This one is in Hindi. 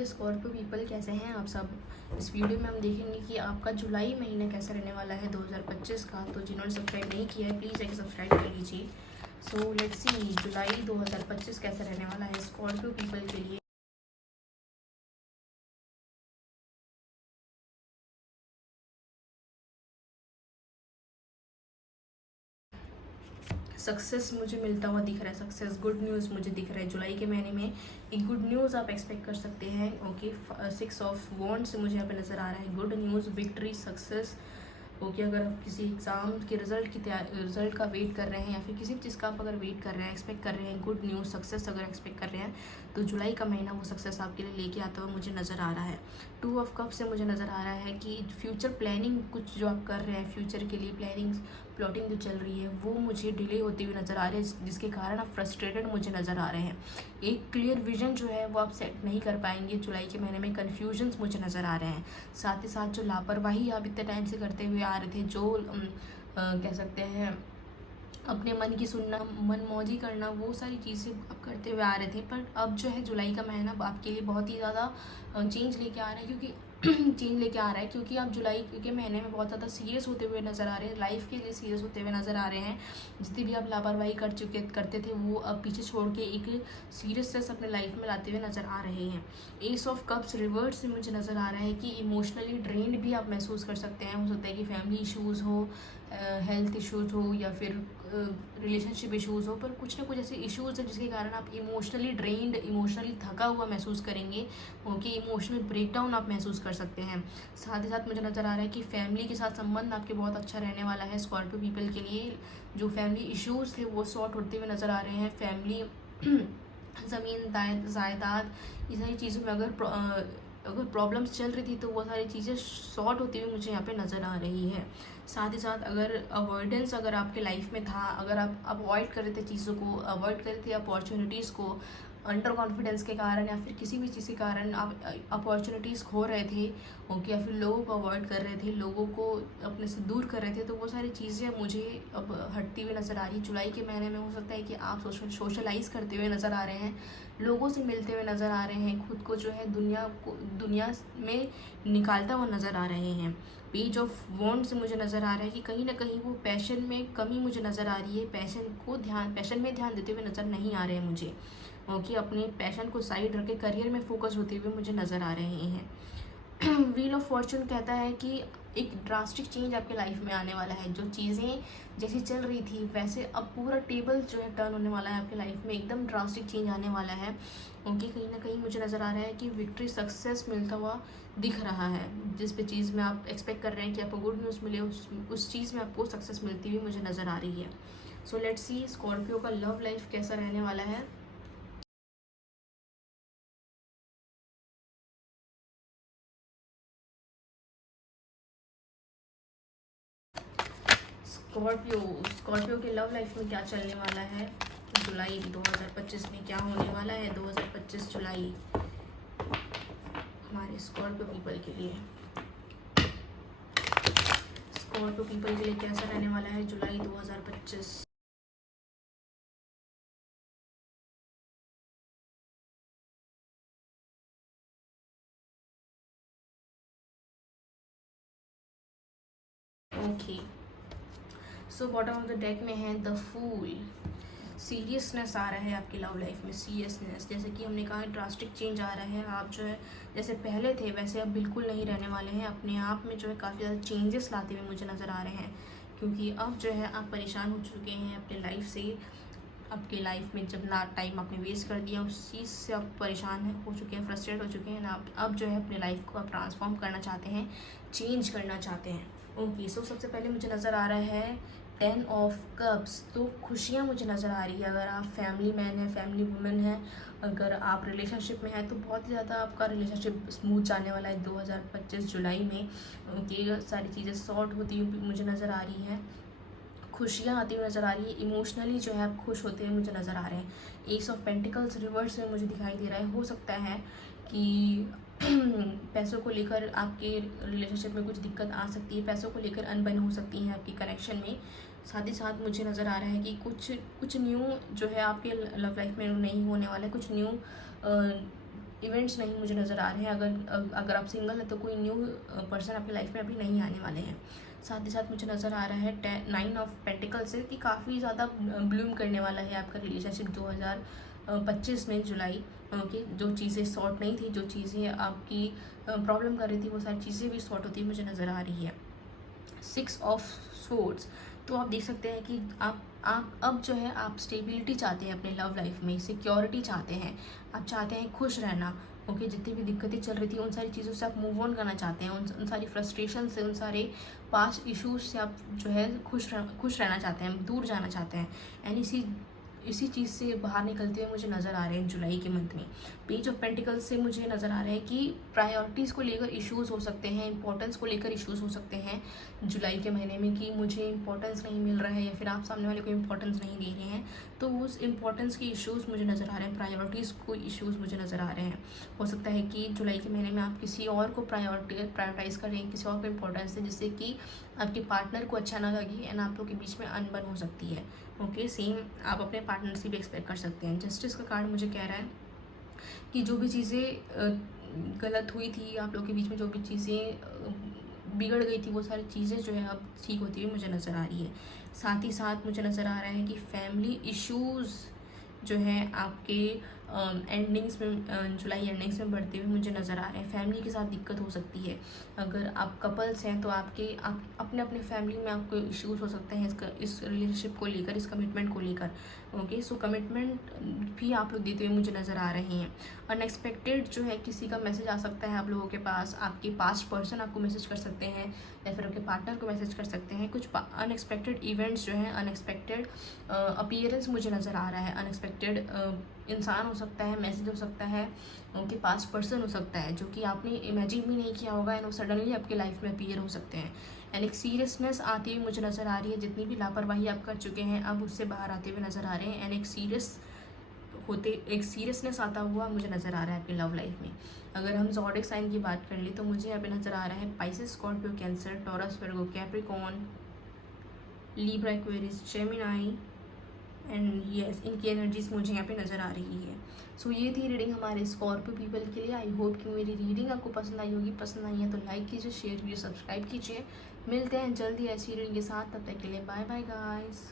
डियर स्कॉर्पियो पीपल, कैसे हैं आप सब। इस वीडियो में हम देखेंगे कि आपका जुलाई महीना कैसा रहने वाला है 2025 का। तो जिन्होंने सब्सक्राइब नहीं किया है प्लीज़ जाके सब्सक्राइब कर लीजिए। सो लेट्स सी जुलाई 2025 कैसा रहने वाला है स्कॉर्पियो पीपल के लिए। सक्सेस मुझे मिलता हुआ दिख रहा है, सक्सेस गुड न्यूज़ मुझे दिख रहा है। जुलाई के महीने में एक गुड न्यूज़ आप एक्सपेक्ट कर सकते हैं। ओके, 6 ऑफ वॉन्ड्स मुझे यहाँ पे नज़र आ रहा है। Good news, victory, success. Okay, अगर आप किसी एग्ज़ाम के रिजल्ट का वेट कर रहे हैं या फिर किसी भी चीज़ का आप अगर वेट कर रहे हैं, एक्सपेक्ट कर रहे हैं गुड न्यूज़, सक्सेस अगर एक्सपेक्ट कर रहे हैं, तो जुलाई का महीना वो सक्सेस आपके लिए लेके आता हुआ मुझे नज़र आ रहा है। 2 ऑफ कप से मुझे नज़र आ रहा है कि फ्यूचर प्लानिंग कुछ जो आप कर रहे हैं, फ्यूचर के लिए प्लॉटिंग जो चल रही है वो मुझे डिले होती हुई नज़र आ रही है, जिसके कारण आप फ्रस्ट्रेटेड मुझे नज़र आ रहे हैं। एक क्लियर विजन जो है वो आप सेट नहीं कर पाएंगे जुलाई के महीने में। कन्फ्यूजन्स मुझे नज़र आ रहे हैं। साथ ही साथ जो लापरवाही आप इतने टाइम से करते हुए आ रहे थे, जो कह सकते हैं अपने मन की सुनना, मन मौजी करना, वो सारी चीज़ें आप करते हुए आ रहे थे। पर अब जो है जुलाई का महीना आपके लिए बहुत ही ज़्यादा चेंज लेके आ रहा है, क्योंकि चेंज लेके आ रहा है क्योंकि आप जुलाई के महीने में बहुत ज़्यादा सीरियस होते हुए नज़र आ रहे हैं, लाइफ के लिए सीरियस होते हुए नज़र आ रहे हैं। जितनी भी आप लापरवाही करते थे वो अब पीछे छोड़ के एक सीरियसनेस अपने लाइफ में लाते हुए नज़र आ रहे हैं। एस ऑफ कप्स रिवर्स से मुझे नज़र आ रहा है कि इमोशनली ड्रेन्ड भी आप महसूस कर सकते हैं। हो सकता है कि फैमिली इश्यूज़ हो, हेल्थ इश्यूज़ हो, या फिर रिलेशनशिप इश्यूज़ हो, पर कुछ ना कुछ ऐसे इश्यूज़ हैं जिसके कारण आप इमोशनली ड्रेन्ड, इमोशनली थका हुआ महसूस करेंगे। ओके, इमोशनल ब्रेकडाउन आप महसूस कर सकते हैं। साथ ही साथ मुझे नज़र आ रहा है कि फैमिली के साथ संबंध आपके बहुत अच्छा रहने वाला है स्कॉर्पियो पीपल के लिए। जो फैमिली इश्यूज़ थे वो सॉर्ट होते हुए नज़र आ रहे हैं। फैमिली ज़मीन जायदाद, ये सारी चीज़ों में अगर प्रॉब्लम्स चल रही थी तो वो सारी चीज़ें सॉर्ट होती हुई मुझे यहाँ पे नज़र आ रही है। साथ ही साथ अगर अवॉइडेंस अगर आपके लाइफ में था, अगर आप अवॉइड कर रहे थे चीज़ों को, अवॉइड कर रहे थे अपॉर्चुनिटीज़ को, अंडर कॉन्फिडेंस के कारण या फिर किसी भी चीज़ के कारण आप अपॉर्चुनिटीज़ खो रहे थे, ओके, या फिर लोगों को अवॉइड कर रहे थे, लोगों को अपने से दूर कर रहे थे, तो वो सारी चीज़ें मुझे अब हटती हुई नज़र आ रही है। जुलाई के महीने में हो सकता है कि आप सोशलाइज़ करते हुए नज़र आ रहे हैं, लोगों से मिलते हुए नज़र आ रहे हैं, खुद को जो है दुनिया में निकालता हुआ नज़र आ रहे हैं। पेज ऑफ वॉन्ड से मुझे नज़र आ रहा है कि कहीं ना कहीं वो पैशन में कमी मुझे नज़र आ रही है। पैशन में ध्यान देते हुए नज़र नहीं आ रहे हैं मुझे। ओके, अपने पैशन को साइड रख के करियर में फोकस होते हुए मुझे नज़र आ रहे हैं। व्हील ऑफ फॉर्चून कहता है कि एक ड्रास्टिक चेंज आपके लाइफ में आने वाला है। जो चीज़ें जैसी चल रही थी वैसे अब पूरा टेबल जो है टर्न होने वाला है आपके लाइफ में, एकदम ड्रास्टिक चेंज आने वाला है। ओके, कहीं ना कहीं मुझे नज़र आ रहा है कि विक्ट्री, सक्सेस मिलता हुआ दिख रहा है। जिस पे चीज़ में आप एक्सपेक्ट कर रहे हैं कि आपको गुड न्यूज़ मिले, उस चीज़ में आपको सक्सेस मिलती हुई मुझे नज़र आ रही है। सो लेट्स सी स्कॉर्पियो का लव लाइफ कैसा रहने वाला है। स्कॉर्पियो के लव लाइफ में क्या चलने वाला है जुलाई 2025 में, क्या होने वाला है 2025 जुलाई हमारे स्कॉर्पियो पीपल के लिए। स्कॉर्पियो पीपल के लिए कैसा रहने वाला है जुलाई 2025। Okay, so bottom of the deck में है द फूल। सीरियसनेस आ रहा है आपकी लव लाइफ में, सीरियसनेस, जैसे कि हमने कहा ड्रास्टिक चेंज आ रहा है। आप जो है जैसे पहले थे वैसे अब बिल्कुल नहीं रहने वाले हैं। अपने आप में जो है काफ़ी ज़्यादा चेंजेस लाते हुए मुझे नज़र आ रहे हैं, क्योंकि अब जो है आप परेशान हो चुके हैं अपने लाइफ से। आपके लाइफ में जब ना टाइम आपने वेस्ट कर दिया उस चीज़ से आप परेशान हो चुके हैं, फ्रस्ट्रेट हो चुके हैं ना। आप अब जो है अपने लाइफ को आप ट्रांसफॉर्म करना चाहते हैं, चेंज करना चाहते हैं। ओके, सो सबसे पहले मुझे नज़र आ रहा है 10 ऑफ कप्स। तो खुशियाँ मुझे नज़र आ रही है। अगर आप फैमिली मैन हैं, फैमिली वुमेन हैं, अगर आप रिलेशनशिप में हैं तो बहुत ही ज़्यादा आपका रिलेशनशिप स्मूथ जाने वाला है 2025 जुलाई में। ओके, सारी चीज़ें सॉर्ट होती हुई मुझे नज़र आ रही हैं, खुशियाँ आती हुई नज़र आ रही है, इमोशनली जो है आप खुश होते हुए मुझे नज़र आ रहे हैं। एस ऑफ पेंटिकल्स रिवर्स में मुझे दिखाई दे रहा है। हो सकता है कि पैसों को लेकर आपके रिलेशनशिप में कुछ दिक्कत आ सकती है, पैसों को लेकर अनबन हो सकती है आपकी कनेक्शन में। साथ ही साथ मुझे नज़र आ रहा है कि कुछ न्यू जो है आपके लव लाइफ में नहीं होने वाला है, कुछ न्यू इवेंट्स नहीं मुझे नज़र आ रहे हैं। अगर आप सिंगल है तो कोई न्यू पर्सन आपकी लाइफ में अभी नहीं आने वाले हैं। साथ ही साथ मुझे नज़र आ रहा है 9 ऑफ पेंटिकल से कि काफ़ी ज़्यादा ब्लूम करने वाला है आपका रिलेशनशिप 2025 में जुलाई। ओके, जो चीज़ें सॉर्ट नहीं थी, जो चीज़ें आपकी प्रॉब्लम कर रही थी, वो सारी चीज़ें भी सॉर्ट होती मुझे नज़र आ रही है। 6 ऑफ स्वॉर्ड्स, तो आप देख सकते हैं कि आप अब जो है आप स्टेबिलिटी चाहते हैं अपने लव लाइफ में, सिक्योरिटी चाहते हैं, आप चाहते हैं खुश रहना। ओके, जितनी भी दिक्कतें चल रही थी उन सारी चीज़ों से आप मूव ऑन करना चाहते हैं, उन सारी फ्रस्ट्रेशन से, उन सारे पास्ट इश्यूज से आप जो है खुश रहना चाहते हैं, दूर जाना चाहते हैं। एंड इसी चीज़ से बाहर निकलते हुए मुझे नज़र आ रहे हैं जुलाई के मंथ में। पेज ऑफ पेंटिकल्स से मुझे नज़र आ रहा है कि प्रायोरिटीज़ को लेकर इश्यूज़ हो सकते हैं, इंपॉर्टेंस को लेकर इश्यूज़ हो सकते हैं जुलाई के महीने में, कि मुझे इंपॉर्टेंस नहीं मिल रहा है या फिर आप सामने वाले को इंपॉर्टेंस नहीं दे रहे हैं। तो उस इंपॉर्टेंस के इश्यूज़ मुझे नज़र आ रहे हैं, प्रायोरिटीज़ को इश्यूज़ मुझे नज़र आ रहे हैं। हो सकता है कि जुलाई के महीने में आप किसी और को प्रायोरिटाइज़ करें, किसी और को इंपॉर्टेंस दें, जिससे कि आपके पार्टनर को अच्छा ना लगे एंड आप लोग के बीच में अनबन हो सकती है। ओके, सेम आप अपने पार्टनर से भी एक्सपेक्ट कर सकते हैं। जस्टिस का कार्ड मुझे कह रहा है कि जो भी चीज़ें गलत हुई थी आप लोग के बीच में, जो भी चीज़ें बिगड़ गई थी, वो सारी चीज़ें जो है अब ठीक होती हुई मुझे नज़र आ रही है। साथ ही साथ मुझे नज़र आ रहा है कि फैमिली इश्यूज़ जो है आपके एंडिंग्स में, जुलाई एंडिंग्स में बढ़ते हुए मुझे नज़र आ रहे हैं। फैमिली के साथ दिक्कत हो सकती है। अगर आप कपल्स हैं तो आप अपने अपने फैमिली में आपको इश्यूज़ हो सकते हैं इस रिलेशनशिप को लेकर, इस कमिटमेंट को लेकर। ओके, सो कमिटमेंट भी आप लोग देते हुए मुझे नज़र आ रहे हैं। अनएक्सपेक्टेड जो है किसी का मैसेज आ सकता है आप लोगों के पास, आपके पास्ट पर्सन आपको मैसेज कर सकते हैं या फिर आपके पार्टनर को मैसेज कर सकते हैं। कुछ अनएक्सपेक्टेड इवेंट्स जो हैं, अनएक्सपेक्टेड अपीयरेंस मुझे नज़र आ रहा है। अनएक्सपेक्टेड इंसान हो सकता है, मैसेज हो सकता है, उनके पास पर्सन हो सकता है जो कि आपने इमेजिन भी नहीं किया होगा एंड वो सडनली आपके लाइफ में अपीयर हो सकते हैं। एंड एक सीरियसनेस आती हुई मुझे नज़र आ रही है। जितनी भी लापरवाही आप कर चुके हैं अब उससे बाहर आते हुए नज़र आ रहे हैं। एंड एक सीरियसनेस आता हुआ मुझे नज़र आ रहा है आपकी लव लाइफ में। अगर हम ज़ोडिएक साइन की बात कर ले तो मुझे यहाँ पे नज़र आ रहा है Pisces, Scorpio, cancer, taurus, Virgo, Capricorn, Libra, Aquarius, Gemini and yes, इनकी एनर्जीज मुझे यहाँ पे नज़र आ रही है। सो ये थी रीडिंग हमारे स्कॉर्पियो पीपल के लिए। आई होप कि मेरी रीडिंग आपको पसंद आई होगी। पसंद आई है तो लाइक कीजिए, शेयर कीजिए, सब्सक्राइब कीजिए। मिलते हैं जल्दी ऐसी रीडिंग के साथ, तब तक के लिए बाय बाय गाइस।